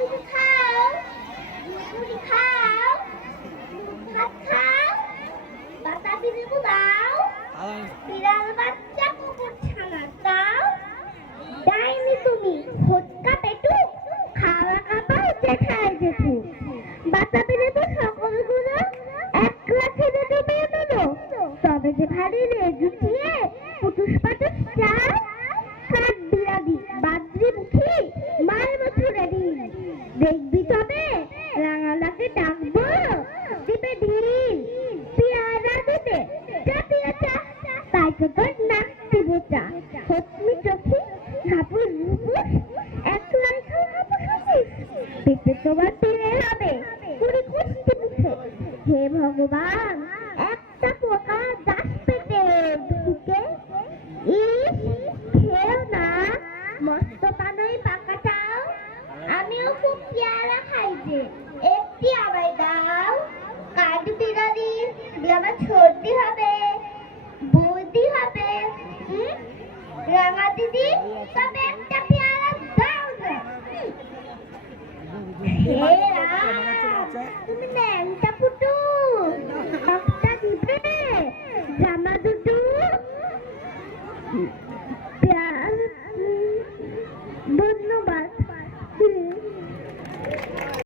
তুমি খাও, মুড়ি খাও, ভাত খাও, বাতাবি লেবু দাও, বিড়াল বাচ্চা কুকুর ছানা দাও। ডাইনি তুমি হোক্কা পেটু, খাওয়া কাপাও জেঠায় জেঠু। বাতাবি লেবু সকলগুলো এক গ্লাসে ডুবে এলো, তবে যে ভারী রে জুটিয়ে পুটুস পাটুস চায়। কাঠ বিড়ালি বাদ্রি মুখী মায়ের মতো রেডি, দেখবি তবে রাঙালাকে ডাকবো দিবে ঢিল। পেয়ারা দিবে চাপিয়ে চা, তাই তো তোর নাক টিবোচা। হতমি চোখি হাপুর রূপুস, একলাই খাও হাপুস হাসিস, পেটে তোমার টেনে হবে পুরি কুস্তি মুখে। হে ভগবান, একটা পোকা দাস পেটে ঢুকে। ইস, খেও না, মস্ত পানাই পাকাটাও। আমিও খুব পেয়ারা খাই যে, একটি আমায় দাও। কাঠ বিড়ালি আমার সর্দি হবে, বৌদি হবে। রাঙা দিদি, তবে একটা পেয়ারা দাও না। হে রাম, তুমি ন্যাংটা